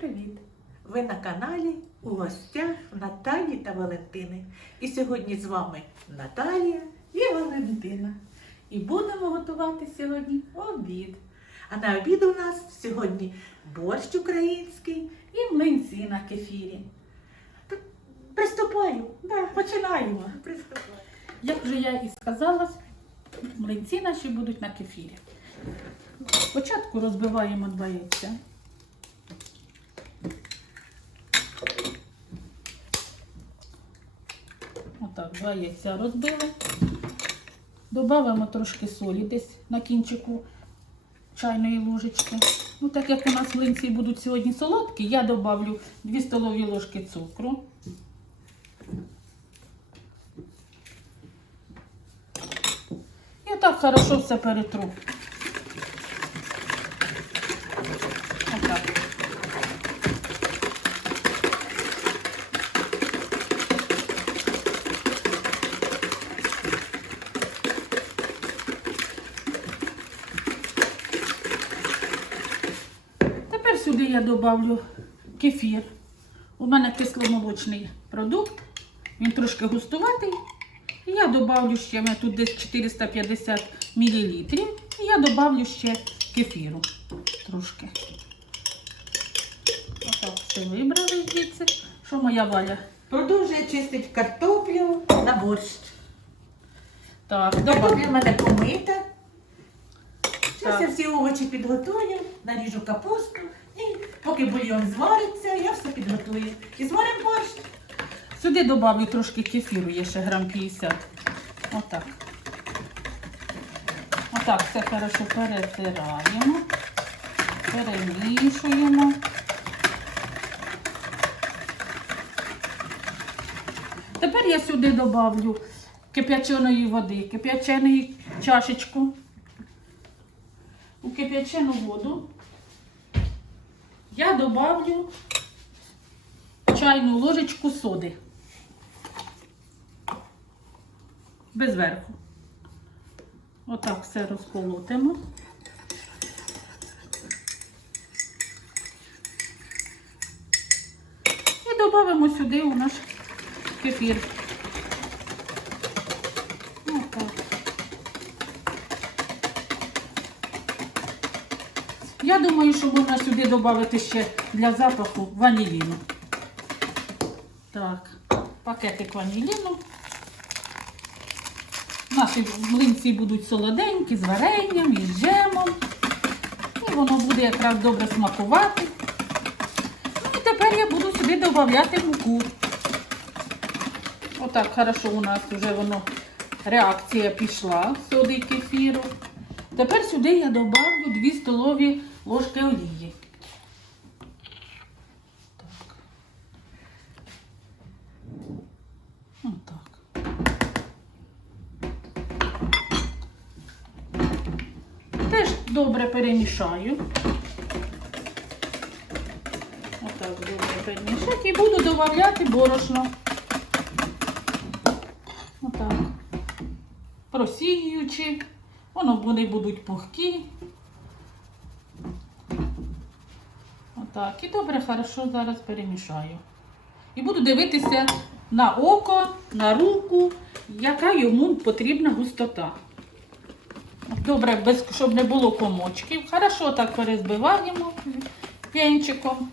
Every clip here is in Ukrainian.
привіт! Ви на каналі у гостях Наталі та Валентини. І сьогодні з вами Наталія і Валентина. І будемо готувати сьогодні обід. А на обід у нас сьогодні борщ український і млинці на кефірі. Приступаю, да, починаємо. Приступаю. Як вже я і сказала, млинці наші будуть на кефірі. Спочатку розбиваємо два яйця. Отак, два яйця розбили. Добавимо трошки солі десь на кінчику чайної ложечки. Ну, так як у нас млинці будуть сьогодні солодкі, я добавлю 2 столові ложки цукру. І отак хорошо все перетру. Отак. Тепер сюди я добавлю кефір. У мене кисломолочний продукт. Він трошки густуватий. І я добавлю ще, у мене тут десь 450 мл. І я добавлю ще кефіру трошки. Отак все вибрали звідси. Що моя валя? Продовжує чистити картоплю на борщ. Так, Картопля в мене помита. Зараз я всі овочі підготую, наріжу капусту поки бульйон звариться, я все підготую. І зваримо борщ. Сюди добавлю трошки кефіру, є ще грам 50. Отак. Отак все хорошо перетираємо, перемішуємо. Тепер я сюди добавлю кип'яченої води, кип'яченої чашечку. У кип'ячену воду я добавлю чайну ложечку соди. Без верху. Отак все розколотимо. І додамо сюди у наш кефір. Отак. Я думаю, що можна сюди додати ще для запаху ваніліну. Так, пакетик ваніліну. Наші млинці будуть солоденькі, з варенням, і джемом. І воно буде якраз добре смакувати. Ну і тепер я буду сюди додати муку. Отак хорошо у нас вже воно реакція пішла соди кефіру. Тепер сюди я добавлю 2 столові ложки олії. Так. Отак. Теж добре перемішаю. Отак добре перемішати і буду додавати борошно. Отак. Просіюючи. Воно вони будуть пухкі. Отак. І добре, хорошо зараз перемішаю. І буду дивитися на око, на руку, яка йому потрібна густота. Добре, без, щоб не було комочків. Хорошо так перезбиваємо венчиком.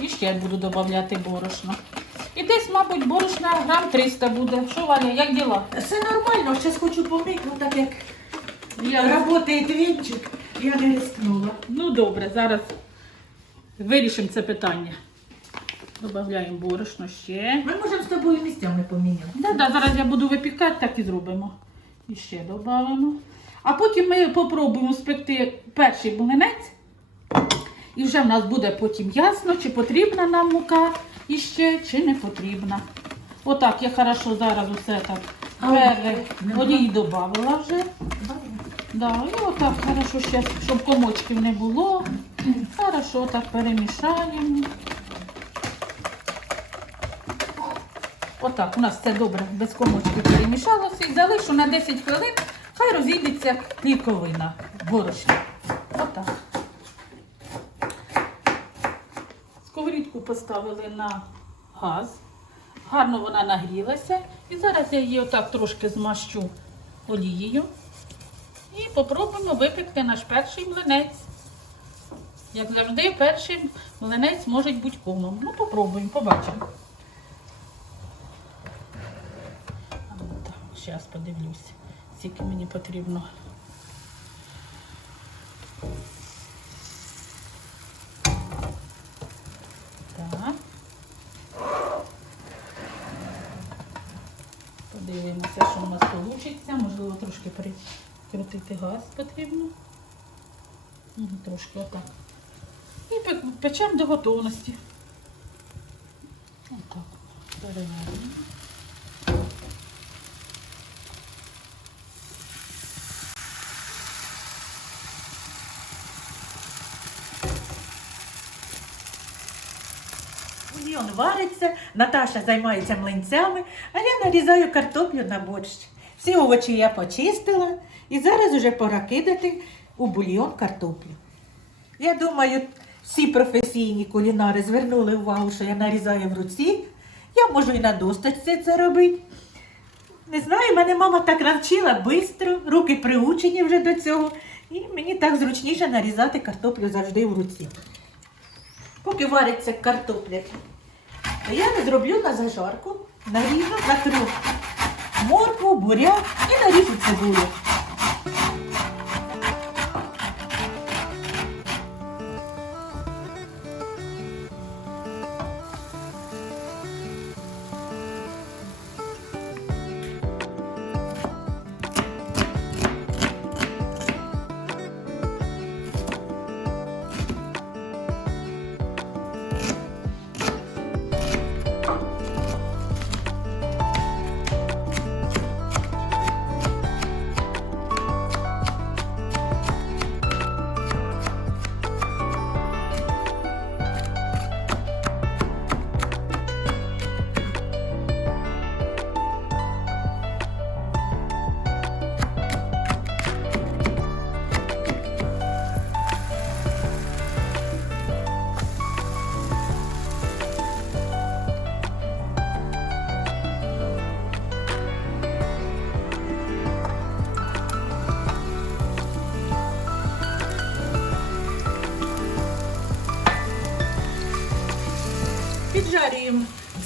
І ще буду додавати борошно. І десь, мабуть, борошна грам 300 буде. Що, Валя, як діла? Все нормально, зараз хочу помити, ну так як Я... працює вінчик, я не рискнула. Ну добре, зараз вирішимо це питання. Додаємо борошно ще. Ми можемо з тобою місцями поміняти. Да, да, зараз я буду випікати, так і зробимо. І ще додамо. А потім ми попробуємо спекти перший млинець. І вже в нас буде потім ясно, чи потрібна нам мука іще, чи не потрібна. Отак, я хорошо зараз усе так пере... додавала вже. Да, і отак хорошо, ще, щоб комочків не було. Хорошо, так перемішаємо. Отак, у нас все добре, без комочки перемішалося. І залишу на 10 хвилин, хай розійдеться кліковина борошна. Отак. Сковорідку поставили на газ. Гарно вона нагрілася. І зараз я її отак трошки змащу олією. Попробуємо випекти наш перший млинець. Як завжди, перший млинець може бути комом. Ну, попробуємо, побачимо. Зараз подивлюся, скільки мені потрібно. Подивимося, що у нас вийде. Можливо, трошки прикрутити газ потрібно. Трошки отак. І пе- печемо до готовності. Отак. Перевернемо. Бульйон вариться, Наташа займається млинцями, а я нарізаю картоплю на борщ. Всі овочі я почистила і зараз уже пора кидати у бульйон картоплю. Я думаю, всі професійні кулінари звернули увагу, що я нарізаю в руці. Я можу і на досточці це робити. Не знаю, мене мама так навчила швидко, руки приучені вже до цього. І мені так зручніше нарізати картоплю завжди в руці. Поки вариться картопля, то я не зроблю на зажарку, наріжу, накрю моркву, буряк і наріжу цибулю.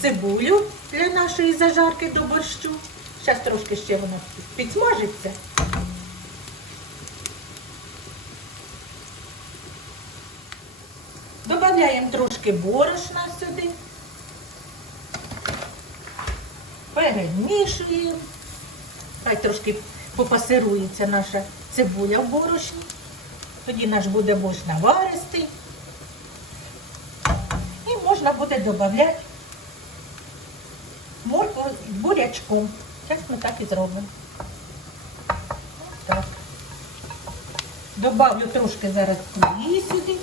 Цибулю для нашої зажарки до борщу. Зараз трошки ще вона підсмажиться. Додаємо трошки борошна сюди. Перемішуємо. Хай трошки попасирується наша цибуля в борошні. Тоді наш буде борщ наваристий. І можна буде додати моркву з бурячком. Зараз ми так і зробимо. Так. Добавлю трошки зараз олії сюди.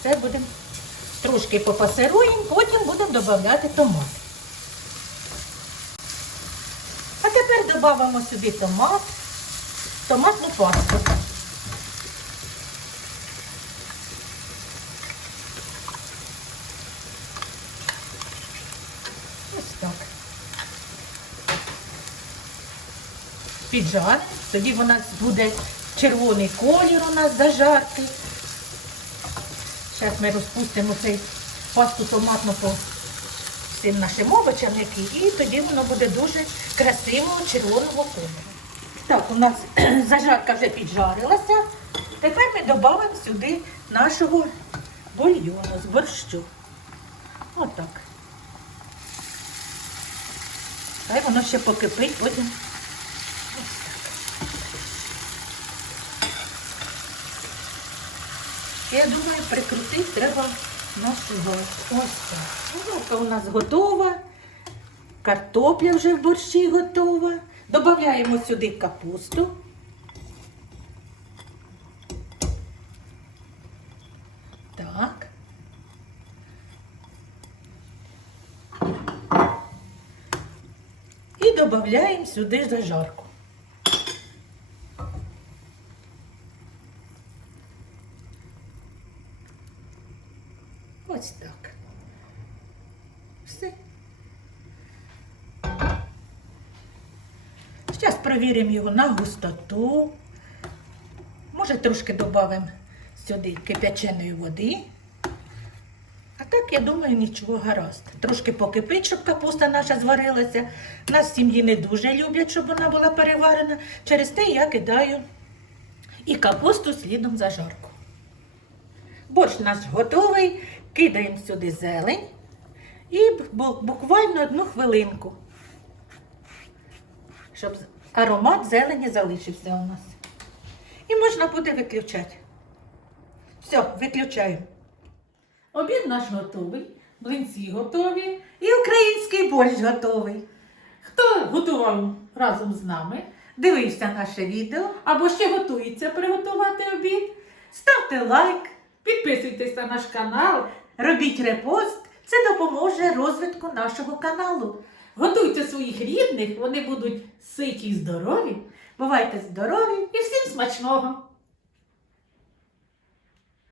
Все будемо трошки попасируємо, потім будемо додавати томат. А тепер додамо сюди томат, томатну пасту. Так. Піджар, тоді у нас буде червоний колір у нас зажарки. Зараз ми розпустимо цей пасту томатну по цим нашим овочам, і тоді воно буде дуже красивого червоного кольору. Так, у нас зажарка вже піджарилася. Тепер ми додамо сюди нашого бульйону з борщу. Отак. Хай воно ще покипить, потім. Ось так. Я думаю, прикрутити треба нашу газ. Ось так. Головка у нас готова. Картопля вже в борщі готова. Додаємо сюди капусту. Так додаємо сюди зажарку. Ось так. Все. Зараз провіримо його на густоту. Може, трошки додамо сюди кип'яченої води. Так, я думаю, нічого гаразд. Трошки покипить, щоб капуста наша зварилася. Нас в сім'ї не дуже люблять, щоб вона була переварена. Через те я кидаю і капусту слідом за жарку. Борщ наш готовий. Кидаємо сюди зелень і буквально одну хвилинку, щоб аромат зелені залишився у нас. І можна буде виключати. Все, виключаємо. Обід наш готовий, блинці готові. І український борщ готовий. Хто готував разом з нами? Дивився наше відео. Або ще готується приготувати обід? Ставте лайк, Підписуйтесь на наш канал, робіть репост. Це допоможе розвитку нашого каналу. готуйте своїх рідних, вони будуть ситі й здорові. Бувайте здорові! І всім смачного!